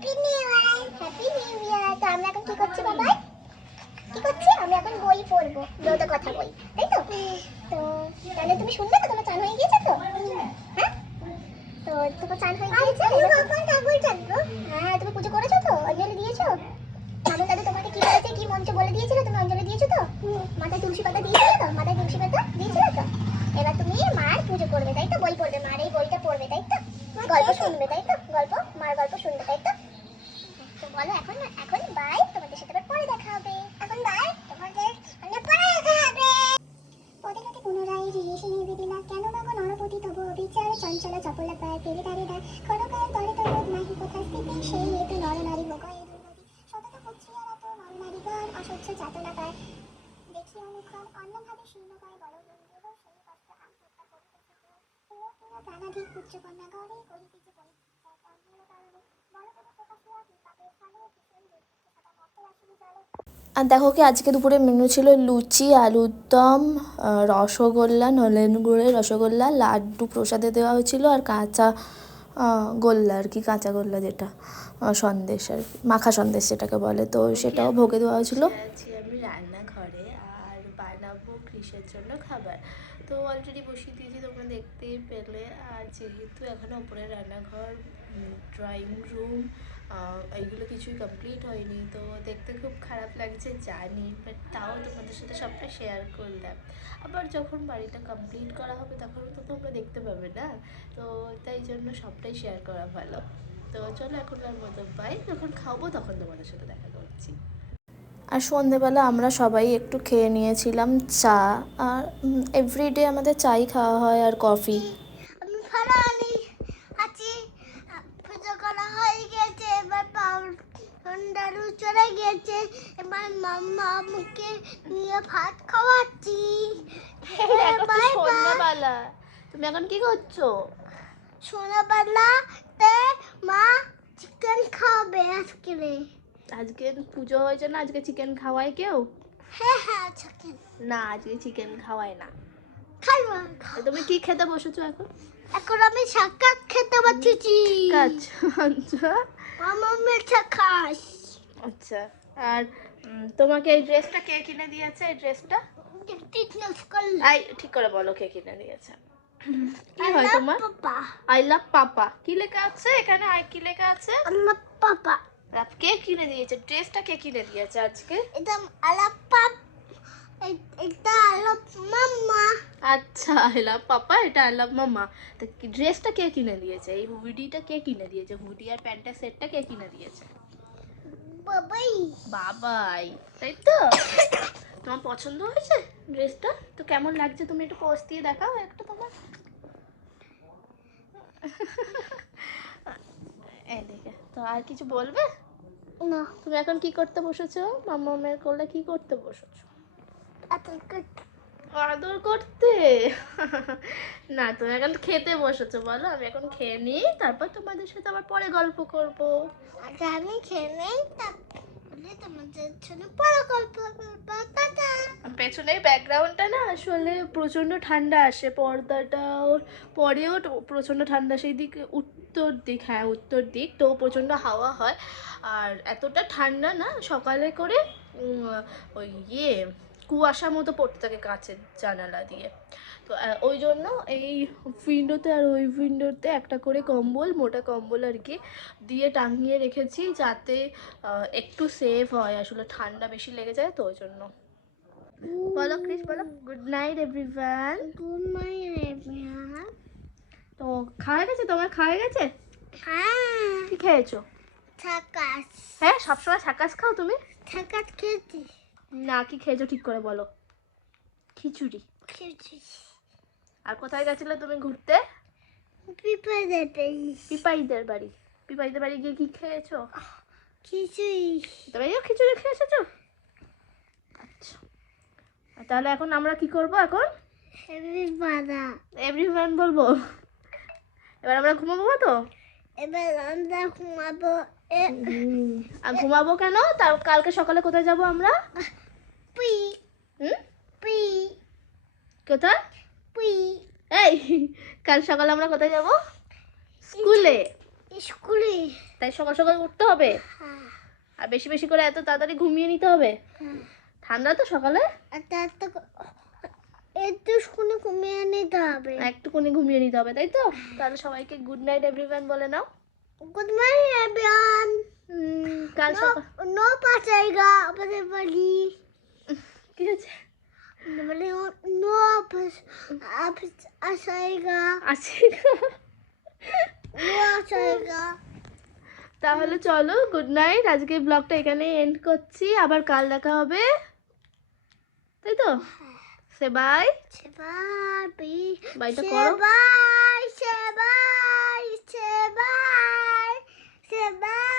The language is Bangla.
Happy new year happy new year তো আমরা এখন কি করছি বাবা? কি করছি? আমি এখন বই পড়ব যত কথা বই তাই তো? তো তাহলে তুমি শুনলে তো তোমার চান হয়ে গিয়েছে তো? হ্যাঁ? তো তোমার চান হয়ে গিয়েছে? কখন ঠাকুর থাকব হ্যাঁ তুমি পুজো করেছ তো? অঞ্জলি দিয়েছ? মামা দাদু তোমাকে কি বলেছে কি মন্ত্র বলে দিয়েছিল? তুমি অঞ্জলি দিয়েছ তো? মাথায় তুলসী পাতা দিয়েছিলে তো? মাথায় তুলসী পাতা দিয়েছিলে তো? এবার তুমি মার পুজো করবে তাই তো? বই পড়বে মার এই বইটা পড়বে তাই তো? গল্প শুনবে তাই তো? আর দেখো কি আজকে দুপুরে মেনু ছিল লুচি আলুর দম রসগোল্লা নলেন গুড়ের রসগোল্লা লাড্ডু প্রসাদে দেওয়া হয়েছিল আর কাঁচা গোল্লা আর কি কাঁচা গোল্লা যেটা সন্দেশ আর কি মাখা সন্দেশ যেটাকে বলে। তো সেটাও ভোগে দেওয়া হয়েছিল। আমি রান্নাঘরে আর বানাবো কৃষের জন্য খাবার। তো অলরেডি বসিয়ে দিয়েছি তোমরা দেখতেই পেলে। আর যেহেতু এখনও উপরে রান্নাঘর ড্রয়িং রুম এইগুলো কিছুই কমপ্লিট হয়নি, তো দেখতে খুব খারাপ লাগছে, জানি বাট তাও তোমাদের সাথে সবটা শেয়ার করলাম। আবার যখন বাড়িটা কমপ্লিট করা হবে, তখন তো তোমরা দেখতে পাবে না। তো তাই জন্য সবটাই শেয়ার করা ভালো। তো চলো এখন আর মতো পাই যখন খাব তখন তোমাদের সাথে দেখা করছি। আর সন্ধেবেলা আমরা সবাই একটু খেয়ে নিয়েছিলাম চা আর এভরিডে আমাদের চাই খাওয়া হয় আর কফি হয়ে চলে গেছে। এবার মাম্মা আমাকে নিয়ে ভাত খাওয়াচ্ছি। সন্ধ্যাবেলা। তুমি এখন কি করছ? মা চিকেন খাবে আজকে। আজকে পুজো হয়েছে না আজকে চিকেন খাওয়ায় কেউ? হ্যাঁ হ্যাঁ না আজকে চিকেন খাওয়ায় না। তুমি কি খেতে বসেছো এখন? এখন আমি সাক্ষাৎ খেতে পাচ্ছি আচ্ছা। আমার মেঠা খাস। আচ্ছা আর তোমাকে এই ড্রেসটা কে কিনে দিয়েছে এই ড্রেসটা আই ঠিক করে বলো কে কিনে দিয়েছে। কি হয় তোমার? পাপা। I love papa. কি লেখা আছে এখানে? আই কি লেখা আছে? আল্লাহ পাপা। আর কে কিনে দিয়েছে? ড্রেসটা কে কিনে দিয়েছে আজকে? এটা আল্লাহ পাপ এটা আল্লাহ মাম্মা। আচ্ছা আই লাভ পাপা এটা আই লাভ মামা তো ড্রেসটা কে কিনে দিয়েছে? এই হুডিটা কে কিনে দিয়েছে? হুডি আর প্যান্টের সেটটা কে কিনে দিয়েছে? বাবাই। বাবাই তাই তো? তোমার পছন্দ হয়েছে ড্রেসটা? তো কেমন লাগছে? তুমি একটু পোস্ট দিয়ে দেখাও একটা তোমার। এই দেখে তো আর কিছু বলবে? না। তুমি এখন কি করতে বসেছো? মাম্মা মেয়ের কোলে কি করতে বসেছো। আদর করতে? না তুমি এখন খেতে বসেছো বলো। আমি এখন খেয়ে নিই তারপর তোমাদের সাথে আবার পরে গল্প করব। আচ্ছা আমি খেয়ে নেই তারপরে তোমাদের জন্য গল্প করব। পেছনের ব্যাকগ্রাউন্ডটা না আসলে প্রচণ্ড ঠান্ডা আসে পর্দাটাও পরেও প্রচণ্ড ঠান্ডা সেই দিক উত্তর দিক হ্যাঁ উত্তর দিক। তো প্রচণ্ড হাওয়া হয়। আর এতটা ঠান্ডা না, সকালে করে ওই ইয়ে কুয়াশা মতো পড়তে থাকে কাঁচের জানালা দিয়ে। তো ওই জন্য এই উইন্ডোতে আর ওই উইন্ডোতে একটা করে কম্বল, মোটা কম্বল আর কি, দিয়ে টাঙিয়ে রেখেছি যাতে একটু সেফ হয়, আসলে ঠান্ডা বেশি লেগে যায় তো ওই জন্য। বলো, ক্রিস, বলো। Good night everyone good morning everyone তো খাওয়া গেছে? তোমার খাওয়া গেছে? হ্যাঁ। কি খেয়েছো? হ্যাঁ সবসময় সাকাস খাও তুমি? খেয়েছি। না কি খেয়েছো ঠিক করে বলো। খিচুড়ি। আর কোথায় গেছিলে তুমি ঘুরতে? পিপা দেবে পিপাইদের বাড়ি। পিপাইদের বাড়ি গিয়ে কি খেয়েছো? কিছুই তোমরাও খিচুড়ি খেয়ে এসেছ আচ্ছা তাহলে এখন আমরা কি করব এখন? এভরিওয়ান বলব। এবার আমরা ঘুমাবো তো এবার আমরা ঘুমাবো আর ঘুমাবো কেন? তার কালকে সকালে কোথায় যাব আমরা? পুই হুম? পুই কোথায়? পুই এই কাল সকালে আমরা কোথায় যাব? স্কুলে। স্কুলে। তাই সকাল সকাল উঠতে হবে। হ্যাঁ। আর বেশি বেশি করে এত তাড়াতাড়ি ঘুমিয়ে নিতে হবে? ঠান্ডা তো সকালে? একটা একটা একটু নিতে হবে। একটুখানি ঘুমিয়ে নিতে হবে তাই তো? তাহলে সবাইকে গুড নাইট এভরিওয়ান বলে নাও। গুড মর্নিং এভরিওয়ান কাল সকাল নো পাচাইগা আমাদের বাড়ি কি হচ্ছে? মানে নো অফিস অফিস আসাইগা আছে নো আসাইগা তাহলে চলো গুড নাইট আজকে ব্লগটা এখানে এন্ড করছি। আবার কাল দেখা হবে। তাই তো? সে বাই সেবাই বাইটা করো সেবাই সেবাই সেবাই সেবাই সেবাই